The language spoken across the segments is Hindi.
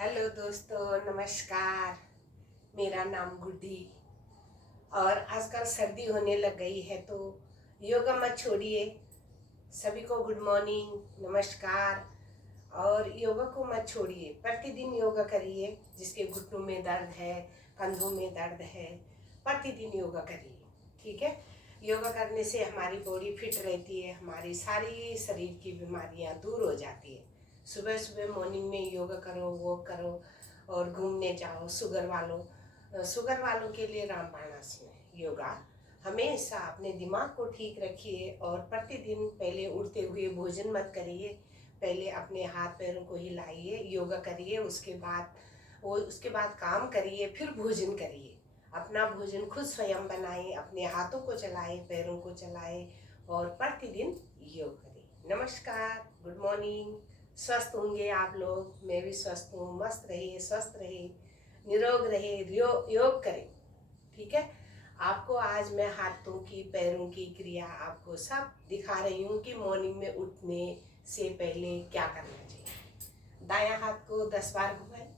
हेलो दोस्तों, नमस्कार। मेरा नाम गुड्डी। और आजकल सर्दी होने लग गई है तो योगा मत छोड़िए। सभी को गुड मॉर्निंग, नमस्कार। और योगा को मत छोड़िए, प्रतिदिन योगा करिए। जिसके घुटनों में दर्द है, कंधों में दर्द है, प्रतिदिन योगा करिए। ठीक है। योगा करने से हमारी बॉडी फिट रहती है, हमारी सारी शरीर की बीमारियां दूर हो जाती है। सुबह सुबह मॉर्निंग में योगा करो, वॉक करो और घूमने जाओ। शुगर वालों के लिए रामबाण आसन है योगा। हमेशा अपने दिमाग को ठीक रखिए और प्रतिदिन पहले उठते हुए भोजन मत करिए। पहले अपने हाथ पैरों को हिलाइए, योगा करिए, उसके बाद काम करिए, फिर भोजन करिए। अपना भोजन खुद स्वयं बनाएं, अपने हाथों को चलाएं, पैरों को चलाएं और प्रतिदिन योग करें। नमस्कार, गुड मॉर्निंग। स्वस्थ होंगे आप लोग, मैं भी स्वस्थ हूँ। मस्त रहिए, स्वस्थ रहिए, निरोग रहे, योग करें। ठीक है। आपको आज मैं हाथों की, पैरों की क्रिया आपको सब दिखा रही हूँ कि मॉर्निंग में उठने से पहले क्या करना चाहिए। दायां हाथ को 10 बार घुमाएं,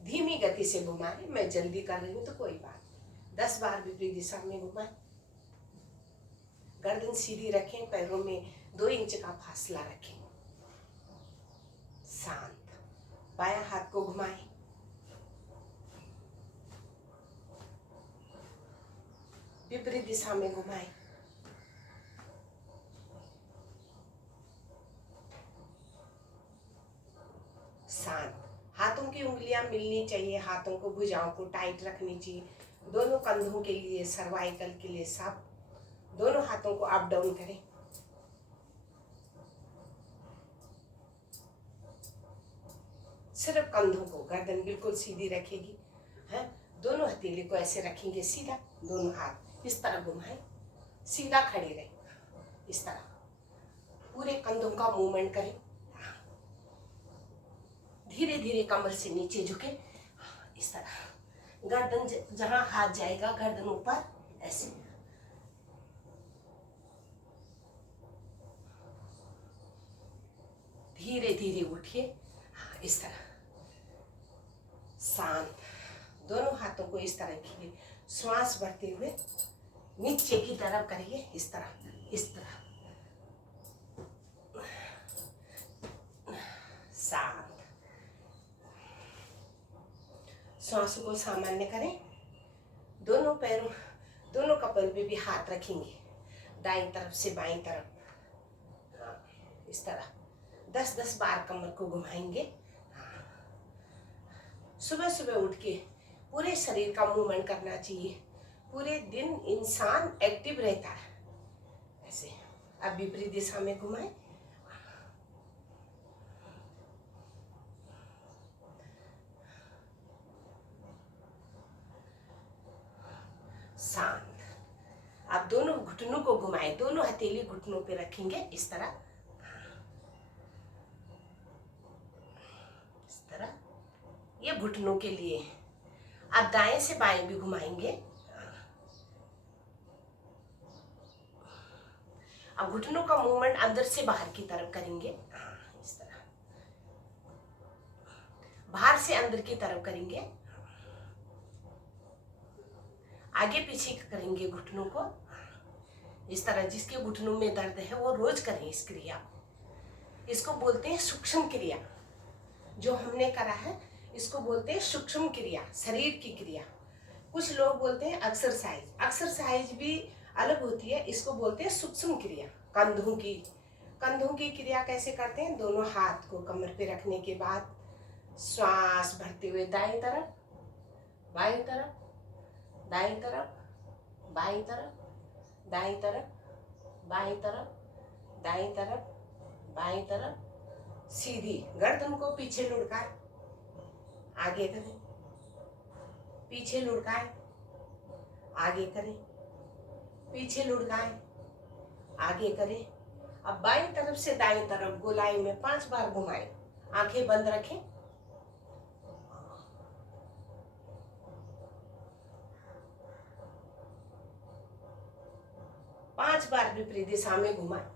धीमी गति से घुमाएं। मैं जल्दी कर रही हूँ तो कोई बात नहीं। 10 बार विपरीत दिशा में घुमाएं। गर्दन सीधी रखें, पैरों में 2 इंच का फासला रखें। शांत। बायां हाथ को घुमाएं, विपरीत दिशा में घुमाएं। शांत। हाथों की उंगलियां मिलनी चाहिए, हाथों को, भुजाओं को टाइट रखनी चाहिए। दोनों कंधों के लिए, सर्वाइकल के लिए, सब दोनों हाथों को अप डाउन करें। सिर्फ कंधों को, गर्दन बिल्कुल सीधी रखेगी है। दोनों हथेली को ऐसे रखेंगे सीधा, दोनों हाथ इस तरह घुमाएं, सीधा खड़े रहे, इस तरह पूरे कंधों का मूवमेंट करें। धीरे धीरे कमर से नीचे झुके, इस तरह। गर्दन जहां हाथ जाएगा, गर्दन ऊपर, ऐसे। धीरे धीरे उठिए, इस तरह। शांत। दोनों हाथों को इस तरह कीजिए, श्वास भरते हुए नीचे की तरफ करिए, इस तरह, इस तरह। शांत। श्वास को सामान्य करें। दोनों पैरों, दोनों कपड़ों पे भी हाथ रखेंगे, दाईं तरफ से बाईं तरफ। हाँ, इस तरह 10-10 बार कमर को घुमाएंगे। सुबह सुबह उठ के पूरे शरीर का मूवमेंट करना चाहिए। पूरे दिन इंसान एक्टिव रहता है ऐसे। अब विपरीत दिशा में घुमाएं। शांत। आप दोनों घुटनों को घुमाएं, दोनों हथेली घुटनों पे रखेंगे, इस तरह, इस तरह। ये घुटनों के लिए है। आप दाएं से बाएं भी घुमाएंगे। अब घुटनों का मूवमेंट अंदर से बाहर की तरफ करेंगे, इस तरह। बाहर से अंदर की तरफ करेंगे, आगे पीछे करेंगे घुटनों को, इस तरह। जिसके घुटनों में दर्द है वो रोज करें इस क्रिया को। इसको बोलते हैं सूक्ष्म क्रिया। जो हमने करा है इसको बोलते हैं सूक्ष्म क्रिया, शरीर की क्रिया। कुछ लोग बोलते हैं एक्सरसाइज, एक्सरसाइज भी अलग होती है, इसको बोलते हैं सूक्ष्म क्रिया। कंधों की क्रिया कैसे करते हैं? दोनों हाथ को कमर पे रखने के बाद श्वास भरते हुए दाईं तरफ, बाईं तरफ, दाईं तरफ, बाईं तरफ, दाईं तरफ, बाईं तरफ, दाईं तरफ, बाईं तरफ। सीधी गर्दन को पीछे लुढ़काए, आगे करें, पीछे लुढ़काए, आगे करें, पीछे लुढ़काए, आगे करें। अब बाईं तरफ से दाईं तरफ गोलाई में 5 बार घुमाएं। आंखें बंद रखें। पांच बार विपरीत दिशा में घुमाएं।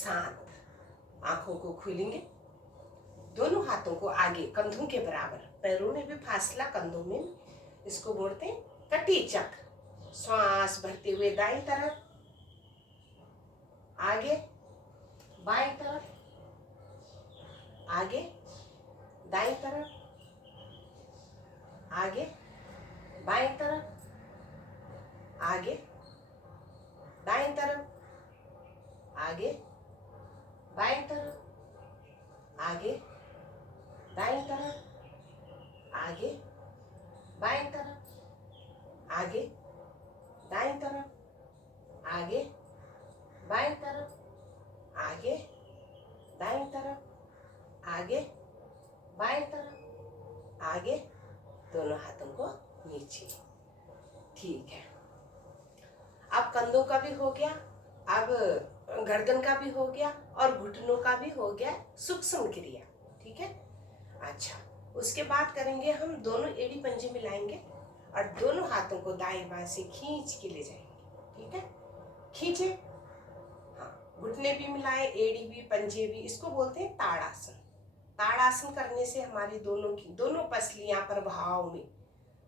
शांत। आंखों को खोलेंगे, दोनों हाथों को आगे कंधों के बराबर, पैरों में भी फासला, कंधों में भी। इसको बोलते हैं कटी चक्र। श्वास भरते हुए दाईं तरफ, आगे बाईं तरफ, आगे दाईं तरफ, आगे बाईं तरफ, आगे दाईं तरफ, आगे बाईं तरफ, आगे दाईं तरफ, आगे बाईं तरफ, आगे दाईं तरफ, आगे बाईं तरफ, आगे दाईं तरफ, आगे बाईं तरफ, आगे। दोनों हाथों को नीचे। ठीक है, अब कंधों का भी हो गया, अब गर्दन का भी हो गया और घुटनों का भी हो गया सूक्ष्म क्रिया। ठीक है, अच्छा, उसके बाद करेंगे हम दोनों एड़ी पंजे मिलाएंगे और दोनों हाथों को दाएं बाएं से खींच के ले जाएंगे। ठीक है, खींचे, हाँ, घुटने भी मिलाए, एड़ी भी, पंजे भी। इसको बोलते हैं ताड़ासन। ताड़ासन करने से हमारी दोनों पसलियां प्रभाव में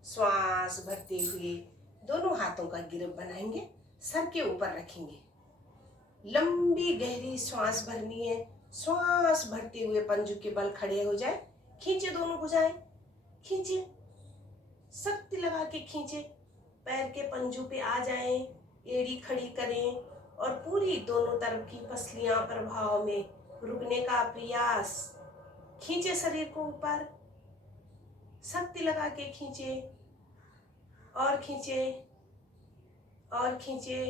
श्वास भरते हुए दोनों हाथों का गिरफ्त बनाएंगे, सर के ऊपर रखेंगे। लंबी गहरी श्वास भरनी है। श्वास भरते हुए पंजों के बल खड़े हो जाए, खींचे दोनों भुजाएं, खींचे, शक्ति लगा के खींचे, पैर के पंजों पे आ जाएं, एड़ी खड़ी करें और पूरी दोनों तरफ की पसलियां प्रभाव में रुकने का प्रयास। खींचे शरीर को ऊपर, शक्ति लगा के खींचे और खींचे और खींचे,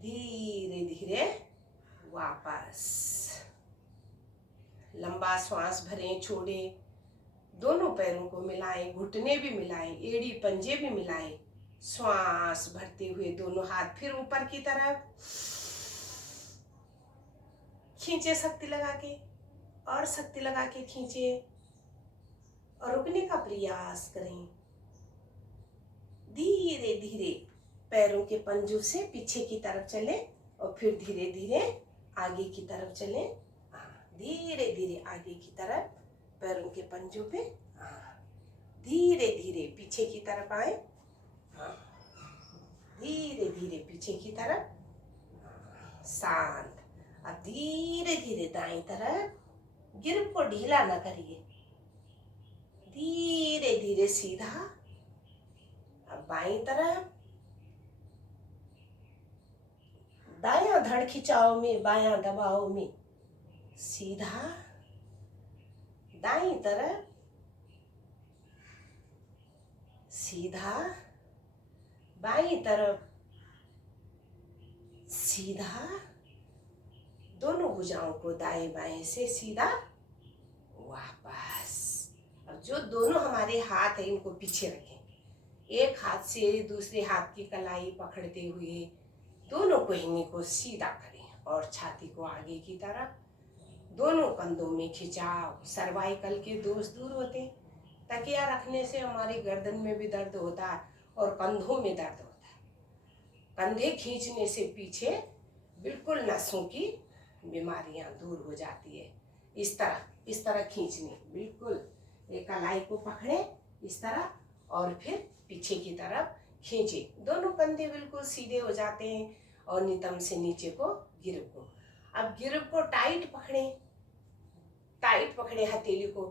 धीरे धीरे वापस। लंबा श्वास भरें, छोड़ें, दोनों पैरों को मिलाएं, घुटने भी मिलाएं, एड़ी पंजे भी मिलाएं। श्वास भरते हुए दोनों हाथ फिर ऊपर की तरफ, खींचे शक्ति लगा के और शक्ति लगा के खींचे और रुकने का प्रयास करें। धीरे धीरे पैरों के पंजों से पीछे की तरफ चलें और फिर धीरे धीरे आगे की तरफ चलें। धीरे धीरे आगे की तरफ पैरों के पंजों पे, धीरे धीरे पीछे की तरफ आए, धीरे धीरे पीछे की तरफ, शांत। अब धीरे धीरे दाईं तरफ, गिर को ढीला न करिए, धीरे धीरे सीधा। अब बाईं तरफ, दायां धड़ खिंचाव में, बायां दबाव में, सीधा। दाईं तरफ, सीधा, बाईं तरफ, सीधा। दोनों भुजाओं को दाएं बाएं से सीधा वापस। अब जो दोनों हमारे हाथ है इनको पीछे रखें, एक हाथ से दूसरे हाथ की कलाई पकड़ते हुए दोनों कोहनी को सीधा करें और छाती को आगे की तरफ। दोनों कंधों में खिंचाव, सर्वाइकल के दोष दूर होते हैं। तकिया रखने से हमारी गर्दन में भी दर्द होता है और कंधों में दर्द होता है। कंधे खींचने से पीछे बिल्कुल नसों की बीमारियां दूर हो जाती है। इस तरह खींचनी, बिल्कुल एक कलाई को पकड़े इस तरह और फिर पीछे की तरफ खींचे। दोनों कंधे बिल्कुल सीधे हो जाते हैं और नितंब से नीचे को गिरब को। अब गिरब को टाइट पकड़े हथेली को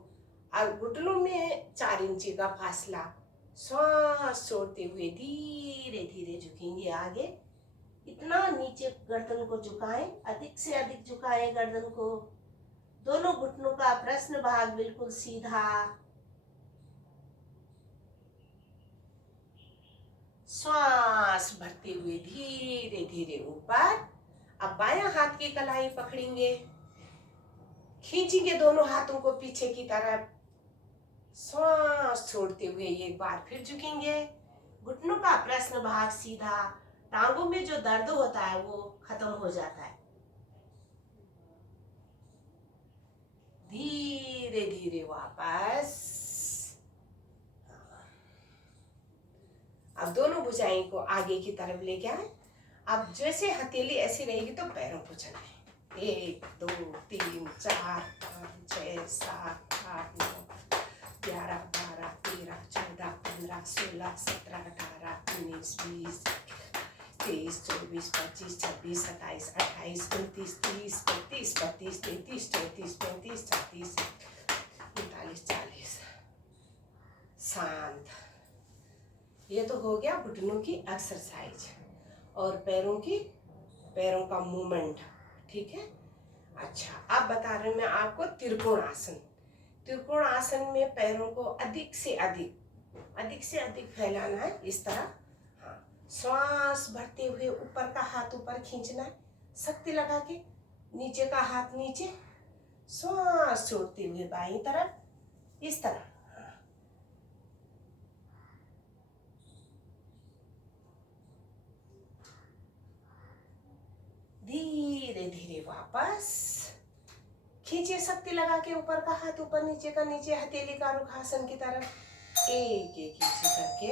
और घुटनों में 4 इंची का फासला। श्वास छोड़ते हुए धीरे धीरे झुकेंगे आगे। इतना नीचे गर्दन को झुकाएं, अधिक से अधिक झुकाएं गर्दन को। दोनों घुटनों का प्रश्न भाग बिल्कुल सीधा। श्वास भरते हुए धीरे धीरे ऊपर। अब बायां हाथ की कलाई पकड़ेंगे, खींचेंगे दोनों हाथों को पीछे की तरफ। श्वास छोड़ते हुए एक बार फिर झुकेंगे। घुटनों का प्रश्न भाग सीधा। टांगों में जो दर्द होता है वो खत्म हो जाता है। धीरे धीरे वापस। अब दोनों भुजाएं को आगे की तरफ लेके आए अब जैसे हथेली ऐसी रहेगी तो पैरों को चलाएं। 1 2 3 4 5 6 7 8 9 11 12 13 14 15 16 17 18 19 20 23 24 25 26 27 28 29 30 31 32 33 34 35 36 39 40। शांत। ये तो हो गया घुटनों की एक्सरसाइज और पैरों का मूवमेंट। ठीक है। अच्छा, अब बता रही हूँ मैं आपको त्रिकोण आसन। त्रिकोण आसन में पैरों को अधिक से अधिक फैलाना है इस तरह। हाँ, श्वास भरते हुए ऊपर का हाथ ऊपर खींचना है, शक्ति लगा के। नीचे का हाथ नीचे, श्वास छोड़ते हुए बाईं तरफ इस तरह। धीरे धीरे वापस खींचे, शक्ति लगा के ऊपर का हाथ ऊपर, नीचे का नीचे, हथेली का रुख आसन की तरफ। एक एक इंच करके